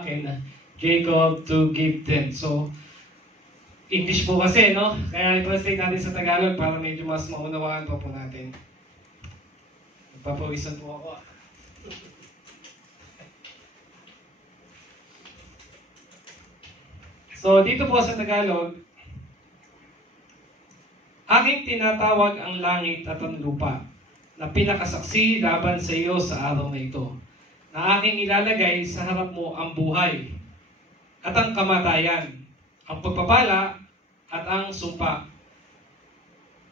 akin, Jacob to give them. So, English po kasi, no? Kaya i-translate natin sa Tagalog para medyo mas maunawaan pa po natin. Magpapawisan po ako. So, dito po sa Tagalog, aking tinatawag ang langit at ang lupa na pinakasaksi laban sa iyo sa araw na ito, na aking ilalagay sa harap mo ang buhay at ang kamatayan, ang pagpapala at ang sumpa.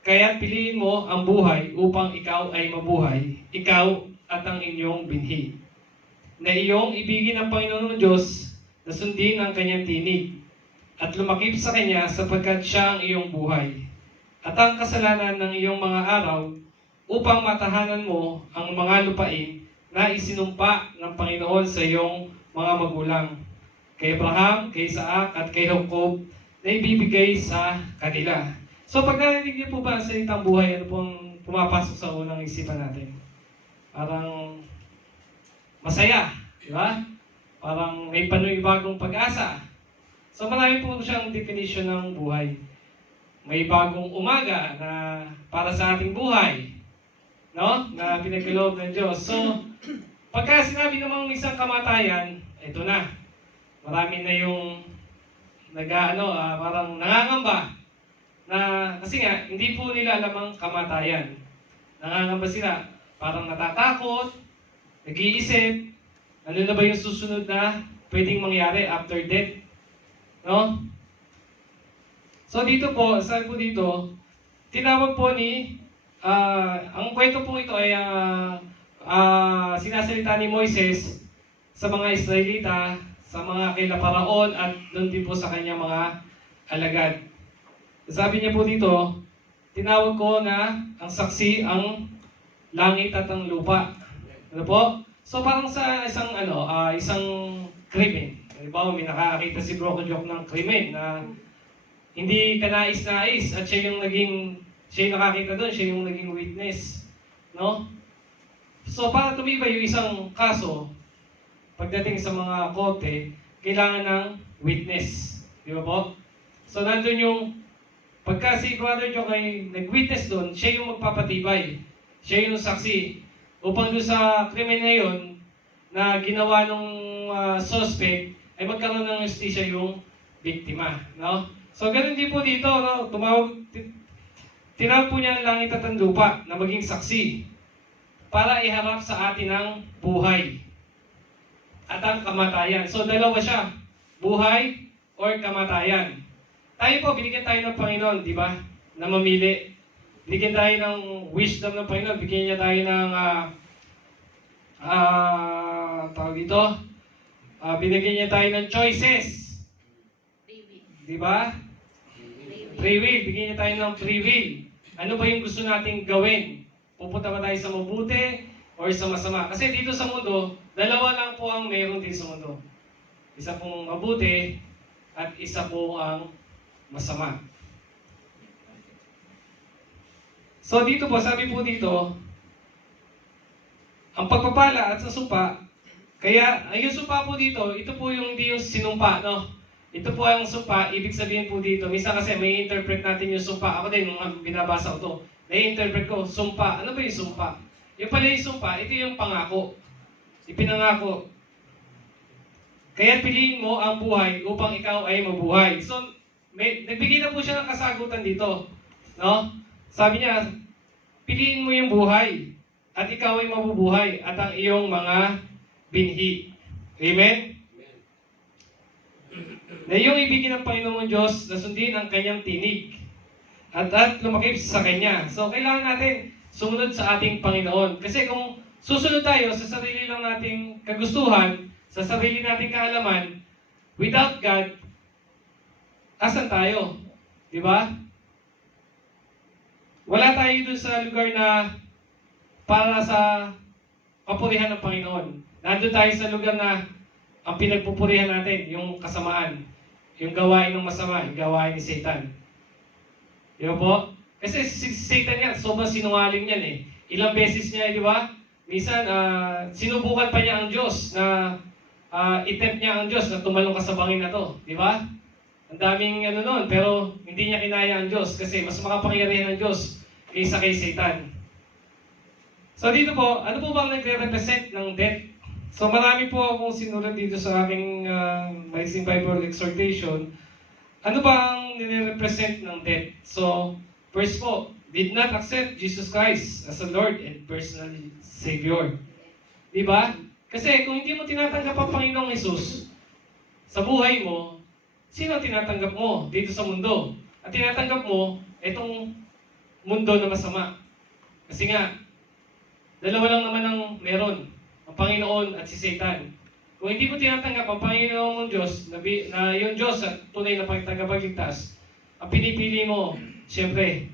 Kaya piliin mo ang buhay upang ikaw ay mabuhay, ikaw at ang inyong binhi, na iyong ibigin ang Panginoon Diyos na sundin ang kanyang tinig at lumakip sa Kanya sapagkat Siya ang iyong buhay at ang kasalanan ng iyong mga araw upang matahanan mo ang mga lupain na isinumpa ng Panginoon sa iyong mga magulang, kay Abraham, kay Isaac at kay Jacob, na ibibigay sa kanila. So pag narinig niyo po ba ang salitang buhay, ano pong pumapasok sa unang isipan natin? Parang masaya, di ba? Parang may panibagong pag-asa. So marami po siyang definition ng buhay. May bagong umaga na para sa ating buhay, no? Na pinagkaloob ng Diyos. So, pagka sinabi namang isang kamatayan, ito na. Marami na yung parang nangangamba na kasi nga hindi po nila alam ang kamatayan. Nangangamba sila, parang natatakot, nag-iisip, ano na ba yung susunod na pwedeng mangyari after death, no? So dito po, sabi po dito, tinawag po ang kwento po ito ay sinasalita ni Moises sa mga Israelita, sa mga kaila Paraon at doon din po sa kanyang mga alagad. Sabi niya po dito, tinawag ko na ang saksi ang langit at ang lupa. Ano po? So parang sa isang krimen. Halimbawa, may nakakita si Broco Joke ng krimen na hindi kanais-nais at siya yung nakakita doon, siya yung naging witness. No? So para tumibay yung isang kaso, pagdating sa mga korte, kailangan ng witness. Di ba po? So nandun yung, pagka si Brother Joke ay nag-witness doon, siya yung magpapatibay. Siya yung saksi. Upang doon sa krimen na yun, na ginawa ng suspect, ay magkaroon ng justisya yung biktima. No? So ganun din po dito, no? Tinawag po niya ang langit at ang lupa na maging saksi para iharap sa atin ang buhay at ang kamatayan. So dalawa siya, buhay or kamatayan. Tayo po, binigyan tayo ng Panginoon, di ba? Na mamili. Binigyan tayo ng wisdom ng Panginoon. Bigyan niya tayo ng binigyan niya tayo ng choices. Di ba? Free will. Bigyan niya tayo ng free will. Ano ba yung gusto nating gawin? Pupunta ba tayo sa mabuti or sa masama? Kasi dito sa mundo, dalawa lang po ang meron din sa mundo. Isa pong mabuti at isa po ang masama. So dito po, sabi po dito, ang pagpapala at sa sumpa, kaya yung sumpa po dito, ito po yung hindi yung sinumpa, no? Ito po ang sumpa, ibig sabihin po dito, minsan kasi may interpret natin yung sumpa. Ako din, nung binabasa ko to, na-interpret ko, sumpa. Ano ba yung sumpa? Yung pala yung sumpa, ito yung pangako. Ipinangako. Kaya piliin mo ang buhay upang ikaw ay mabuhay. So, nagbigay na po siya ng kasagutan dito. No? Sabi niya, piliin mo yung buhay at ikaw ay mabubuhay at ang iyong mga binhi. Amen? Na iyong ibigin ng Panginoon Diyos na sundin ang kanyang tinig at lumakip sa kanya. So, kailangan natin sumunod sa ating Panginoon. Kasi kung susunod tayo sa sarili lang nating kagustuhan, sa sarili nating kaalaman, without God, asan tayo? Di ba? Wala tayo dun sa lugar na para sa papurihan ng Panginoon. Nandun tayo sa lugar na ang pinagpupurihan natin, yung kasamaan, yung gawain ng masama, yung gawain ni Satan. Di ba po? Kasi si Satan yan, sobrang sinungaling yan eh. Ilang beses niya, di ba? Minsan, sinubukan pa niya ang Diyos na itempt niya ang Diyos na tumalong ka sa bangin na to. Di ba? Ang daming ano nun, pero hindi niya kinaya ang Diyos kasi mas makapangyarihan ang Diyos kaysa kay Satan. So dito po, ano po bang nagre-represent ng death? So marami po akong sinulat dito sa aking Maising Bible Exhortation. Ano ba ang nire-represent ng death? So, first po, did not accept Jesus Christ as a Lord and personal Savior. Di ba? Kasi kung hindi mo tinatanggap ang Panginoong Jesus sa buhay mo, sino tinatanggap mo dito sa mundo? At tinatanggap mo itong mundo na masama. Kasi nga, dalawa lang naman ang meron, ang Panginoon at si Satan. Kung hindi mo tinatanggap ang Panginoon mong Diyos, na yung Diyos at tunay na tagapagligtas, ang pinipili mo, siyempre,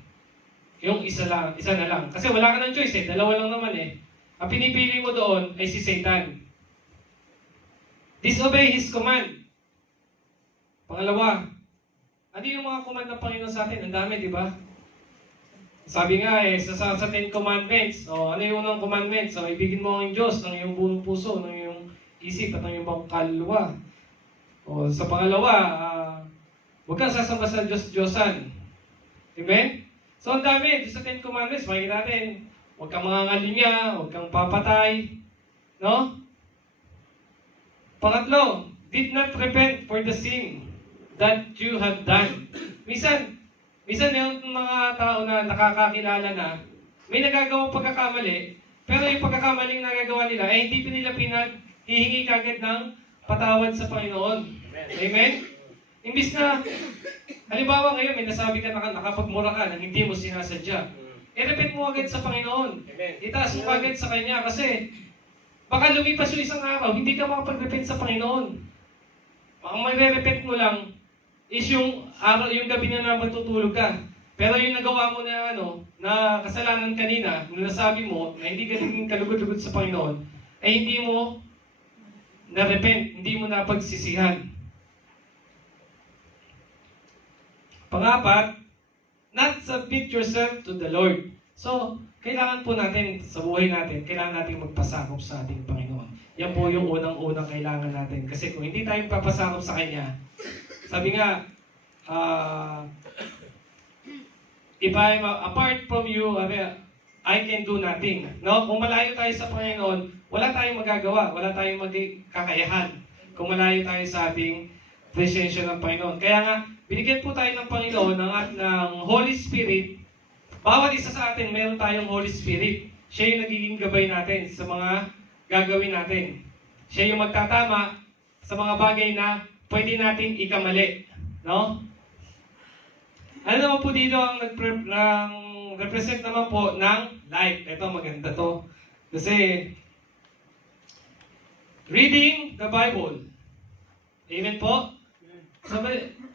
yung isa na lang. Kasi wala ka ng choice dalawa lang naman Ang pinipili mo doon ay si Satan. Disobey His command. Pangalawa, ano yung mga command ng Panginoon sa atin? Ang dami, di ba? Sabi nga sa 10 commandments, ano yung unang commandments? So, ibigin mo ang Diyos ng iyong buong puso, ng iyong isip at ng iyong kaluluwa. Sa pangalawa, huwag kang sasamba sa Diyos-Diyosan. Amen? So, ang dami. Sa 10 commandments, makikita natin, huwag kang mangangalinya, huwag kang papatay. No? Pangatlo, did not repent for the sin that you have done. Minsan yung mga tao na nakakakilala na, may nagagawang pagkakamali, pero yung pagkakamaling nagagawa nila, ay hindi nila pinaghihingi kagad ng patawad sa Panginoon. Amen? Imbis na, halimbawa ngayon, may nasabi ka na nakapagmura ka na hindi mo sinasadya. I-repent mo agad sa Panginoon. Itaas mo agad sa Kanya kasi baka lumipas yung isang araw, hindi ka makapag-repent sa Panginoon. Ang may-repent mo lang is yung araw, yung gabi na matutulog ka. Pero yung nagawa mo na na kasalanan kanina, na nasabi mo na hindi ka naging kalugod-lugod sa Panginoon, ay hindi mo na-repent, hindi mo napagsisihan. Pangapat, not submit yourself to the Lord. So, kailangan po natin, sa buhay natin, kailangan natin magpasakop sa ating Panginoon. Yan po yung unang-unang kailangan natin. Kasi kung hindi tayo papasakop sa Kanya, sabi nga, if I'm apart from you, I can do nothing. No? Kung malayo tayo sa Panginoon, wala tayong magagawa, wala tayong magkakayahan. Kung malayo tayo sa ating presensya ng Panginoon. Kaya nga, binigyan po tayo ng Panginoon ng Holy Spirit. Bawat isa sa atin, meron tayong Holy Spirit. Siya yung nagiging gabay natin sa mga gagawin natin. Siya yung magtatama sa mga bagay na pwede natin ikamali. No? Ano naman po dito ang represent naman po ng life. Ito, maganda to. Kasi, reading the Bible. Amen po?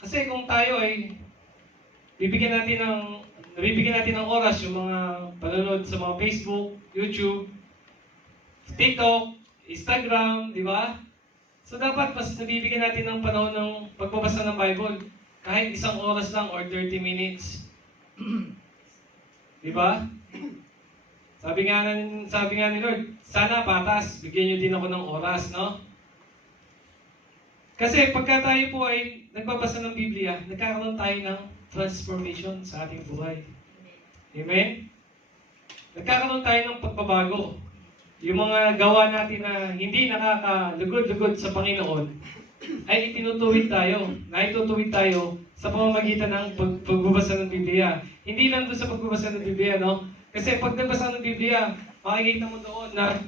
Kasi kung tayo ay bibigyan natin ng oras yung mga panonood sa mga Facebook, YouTube, TikTok, Instagram, di ba? So dapat mas nabibigyan natin ng panahon ng pagbabasa ng Bible. Kahit 1 oras lang or 30 minutes. Di ba? Sabi nga ni Lord, sana patas, bigyan niyo din ako ng oras, no? Kasi pagka tayo po ay nagbabasa ng Biblia, nagkakaroon tayo ng transformation sa ating buhay. Amen? Nagkakaroon tayo ng pagbabago. Yung mga gawa natin na hindi nakakalugod-lugod sa Panginoon, ay itinutuwid tayo, sa pamamagitan ng pagbabasa ng Biblia. Hindi lang doon sa pagbabasa ng Biblia, no? Kasi pag nagbasa ng Biblia, makikita mo doon na,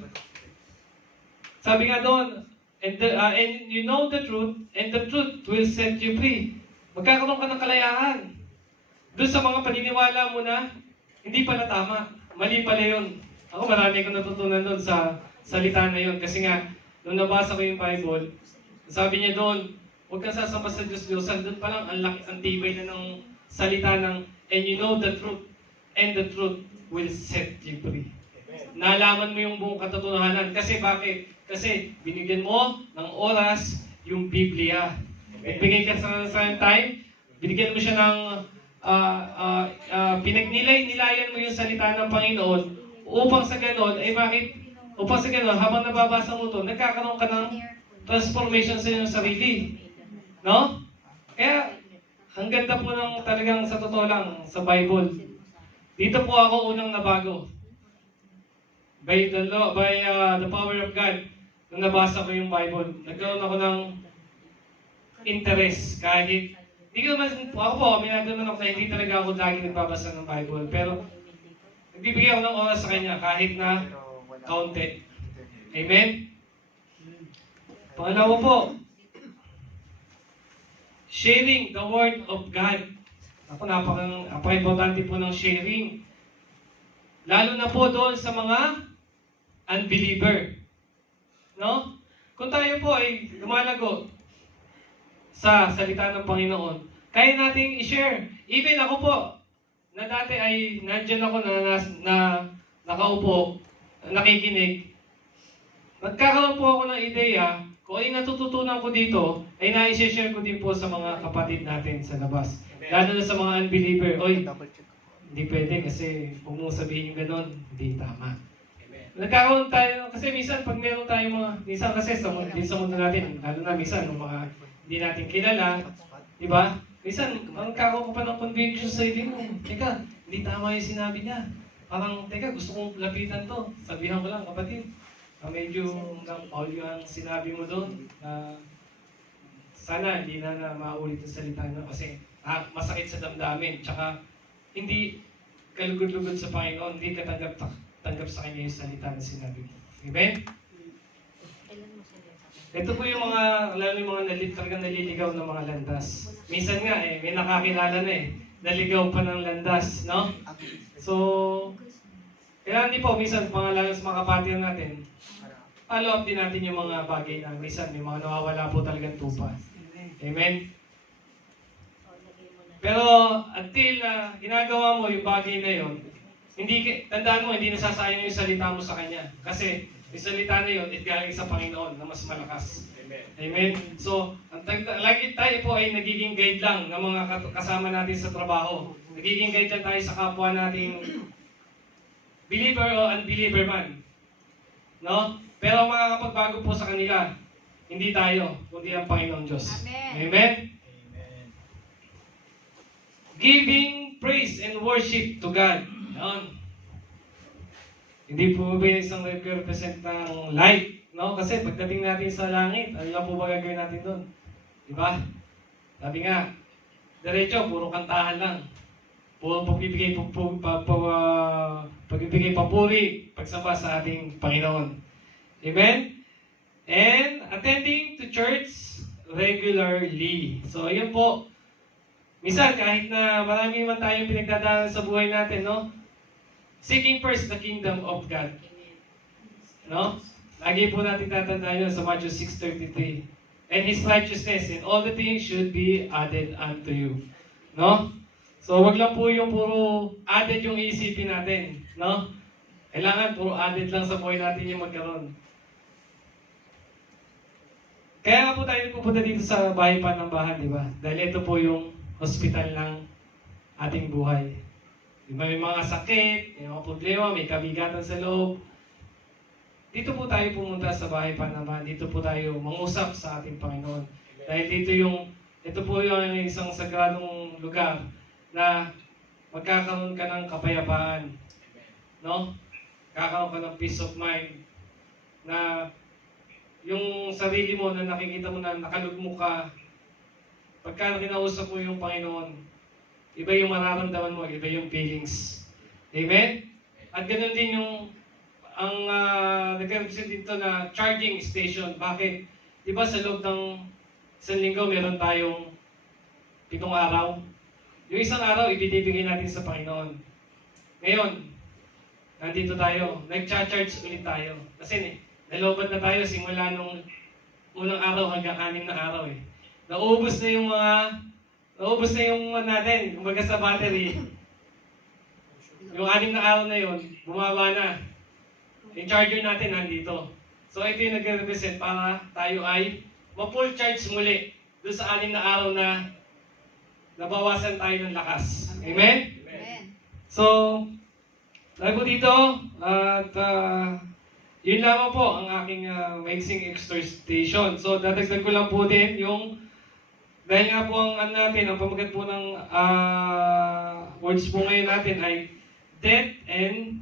sabi nga doon, and you know the truth, and the truth will set you free. Magkakaroon ka ng kalayaan. Doon sa mga paniniwala mo na, hindi pala tama, mali pala yun. Ako marami ko natutunan doon sa salita na yun. Kasi nga, nung nabasa ko yung Bible, sabi niya doon, huwag kang sasamba sa Diyos-Diyosan. Doon pa lang, ang tibay na ng salita ng, and you know the truth, and the truth will set you free. Nalaman mo yung buong katotohanan. Kasi bakit? Kasi binigyan mo ng oras yung Biblia. Nagbigay ka sa time, binigyan mo siya ng nilayan mo yung salita ng Panginoon upang sa ganon, habang nababasa mo to, nagkakaroon ka ng transformation sa inyong sarili. No? Kaya, ang ganda po ng talagang sa totoo lang, sa Bible. Dito po ako unang nabago. By the power of God, nung nabasa ko yung Bible, nagkaroon ako ng interest kahit hindi ko naman, ako po, aminado naman ako na hindi talaga ako lagi nagbabasa ng Bible. Pero, nagbibigay ako ng oras sa kanya kahit na kaunti. Amen? Pangalawa po, sharing the Word of God. Ako, napaka-importante po ng sharing. Lalo na po doon sa mga unbeliever. No? Kung tayo po ay lumalago sa salita ng Panginoon, kaya nating i-share. Even ako po, na dati ay nandyan ako na nakaupo, nakikinig, nagkakaroon po ako ng ideya, kung ay natututunan ko dito, ay na-share ko din po sa mga kapatid natin sa labas. Lalo na sa mga unbeliever. Oy, hindi pwede kasi kung mong sabihin yung ganon, hindi tama. Nagkakaroon tayo, kasi minsan pag meron tayo minsan kasi sa mundo natin, lalo na minsan ng mga hindi natin kilala, di ba? Minsan, magkakaroon ka pa ng conviction sa sarili mo. Teka, hindi tama yung sinabi niya. Parang, teka, gusto kong lapitan to. Sabihan ko lang, kapatid, medyo Paul yung sinabi mo doon, sana hindi na maulit ang salita nyo kasi masakit sa damdamin. Tsaka, hindi kalugod-lugod sa Panginoon, hindi katanggap sa Kanya yung salita na sinabi mo. Amen? Ito po yung lalo yung mga talagang naliligaw ng mga landas. Minsan nga may nakakilala na naligaw pa ng landas, no? So, kailangan din po, minsan, lalo sa mga kapatid natin, follow up din natin yung mga bagay na minsan, may mga nawawala po talagang tupa. Amen? Pero, until ginagawa mo yung bagay na yun, tandaan mo, hindi nasasayang yung salita mo sa Kanya. Kasi, yung salita na yun, galing sa Panginoon na mas malakas. Amen. Amen? So, lagi tayo po ay nagiging guide lang ng mga kasama natin sa trabaho. Nagiging guide lang tayo sa kapwa nating believer o unbeliever man. No? Pero ang makakapagbago po sa kanila, hindi tayo, kundi ang Panginoon Diyos. Amen? Amen? Amen. Giving praise and worship to God. Yan. Hindi po ba isang represent ng light, no? Kasi pagdating natin sa langit, ano lang po ba gagawin natin doon? Di ba? Sabi nga, diretso, puro kantahan lang. Puro pagbibigay papuri, pagsamba sa ating Panginoon. Amen? And attending to church regularly. So, ayun po. Minsan, kahit na marami man tayong pinagdadaanan sa buhay natin, no? Seeking first the kingdom of God. No? Lagi po natin tatandaan yun sa Matthew 6:33. And His righteousness and all the things should be added unto you. No? So, wag lang po yung puro added yung iisipin natin. No? Kailangan puro added lang sa buhay natin yung magkaroon. Kaya nga po tayo pupunta dito sa Bahay Panambahan, di ba? Dahil ito po yung hospital ng ating buhay. May mga sakit, may mga problema, may kabigatan sa loob. Dito po tayo pumunta sa Bahay Panambahan. Dito po tayo mangusap sa ating Panginoon. Dahil ito po yung isang sagradong lugar na magkakaroon ka ng kapayapaan. No? Kakaroon ka ng peace of mind. Na yung sarili mo na nakikita mo na nakalugmok ka, pagka kinausap mo yung Panginoon, iba yung mararamdaman mo, iba yung feelings. Amen? At ganoon din ang nag-represent dito na charging station. Bakit? Di ba sa loob ng isang linggo, meron tayong 7 araw? Yung isang araw, ibibigay natin sa Panginoon. Ngayon, nandito tayo, nag-charge ulit tayo. Kasi nalobat na tayo simula nung unang araw hanggang 6 na araw Naubos na yung natin, kumbaga sa battery. Yung 6 na araw na yun, bumaba na. Yung charger natin nandito. So ito yung nag-represent para tayo ay ma-full charge muli doon sa 6 na araw na nabawasan tayo ng lakas. Amen? Amen. So, tayo po dito at Yun lamang po ang aking maiksing exhortation. So, dadagdag ko lang po din yung, dahil nga po ang natin, ang pamagat po ng words po ngayon natin ay death and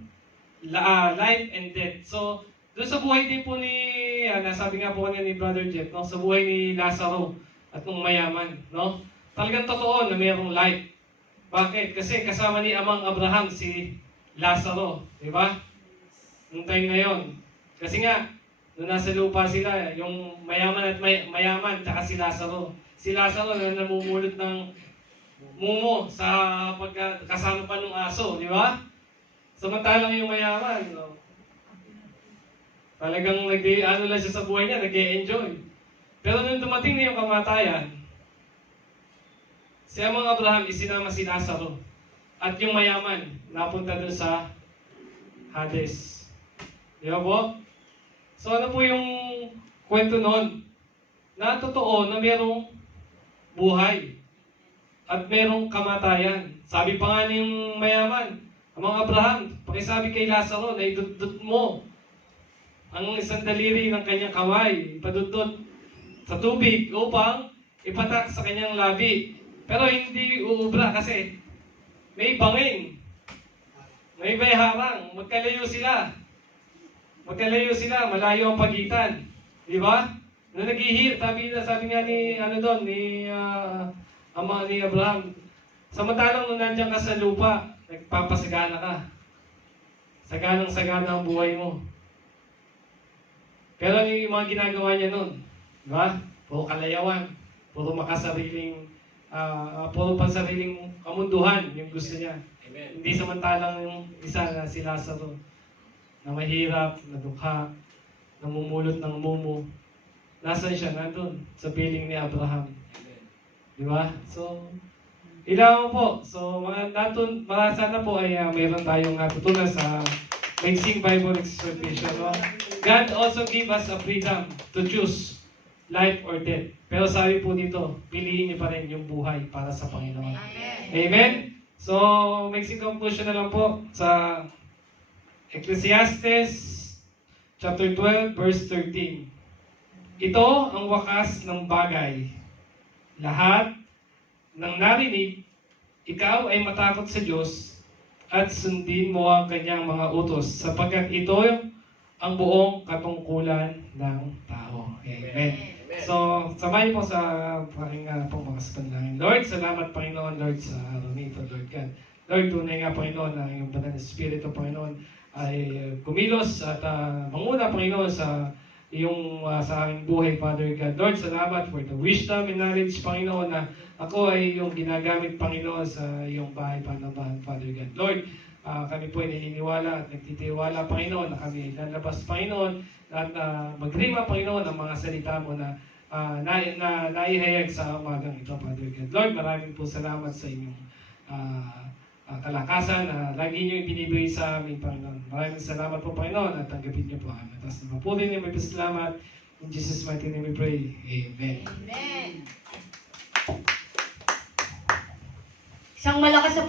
life and death. So, doon sa buhay din po ni, nasabi nga po niya ni Brother Jeff, no? Sa buhay ni Lazaro at nung mayaman, no? Talagang totoo na mayroong life. Bakit? Kasi kasama ni Amang Abraham si Lazaro, di ba? Nung time na yon. Kasi nga, nung nasa lupa sila, yung mayaman at mayaman, tsaka si Lazaro. Si Lazaro na namumulot ng mumo sa pagkasama pa ng aso, di ba? Samantalang yung mayaman, no? Talagang ano lang siya sa buhay niya, nag-e-enjoy. Pero nung dumating na yung kamatayan, si Amang Abraham isinama si Lazaro. At yung mayaman, napunta dun sa Hades. Di ba po? So ano po yung kwento noon? Na totoo na merong buhay. At merong kamatayan. Sabi pa nga ng mayaman, Amang Abraham, pakisabi kay Lazaro na idudot mo ang isang daliri ng kanyang kamay, ipadudot sa tubig upang ipatak sa kanyang labi. Pero hindi uubra kasi may bangin. May harang. Magkalayo sila. Malayo ang pagitan. Di ba? Nung naghihir, sabi nga ni, ama ni Abraham, samantalang nung nandiyan ka sa lupa, nagpapasagana ka. Saganang-sagana ang buhay mo. Pero ano yung mga ginagawa niya nun? Di ba? Puro kalayawan, puro pansariling kamunduhan yung gusto niya. Amen. Hindi samantalang yung isa na si Lazaro, na mahirap, na dukha, namumulot ng mumo. Nasaan siya? Nandun, sa piling ni Abraham. Amen. Di ba? So, ilang po. So, sana po ay mayroon tayong natutunan sa Mixing Bible Exhortation. No? God also give us a freedom to choose life or death. Pero sabi po dito, piliin niyo pa rin yung buhay para sa Panginoon. Amen? Amen? So, mixing conclusion na lang po sa Ecclesiastes chapter 12, verse 13. Ito ang wakas ng bagay. Lahat ng narinig, ikaw ay matakot sa Diyos at sundin mo ang kanyang mga utos sapagkat ito ang buong katungkulan ng tao. Amen. So, samayin po sa pakinggan po mga panalangin. Lord, salamat Panginoon, Lord, sa araw nito, Lord God. Lord, tunay nga Panginoon na iyong banal na Espiritu, Panginoon, ay kumilos at manguna, Panginoon, sa iyong sa aming buhay, Father God. Lord, salamat for the wisdom and knowledge, Panginoon, na ako ay iyong ginagamit, Panginoon, sa iyong bahay, Panabahan, Father God. Lord, kami po ay naniniwala at nagtitiwala, Panginoon, na kami lalabas, Panginoon, at magrima, Panginoon, ang mga salita mo na naihayag sa umagang ito, Father God. Lord, maraming po salamat sa inyong kalakasan na lagi niyo ibinibigay sa aming Panginoon. Maraming salamat po, Panginoon, at tanggapin niyo po kami. Tapos naman po rin yung may pasalamat. In Jesus' mighty name we pray. Amen. Amen. Isang malakas na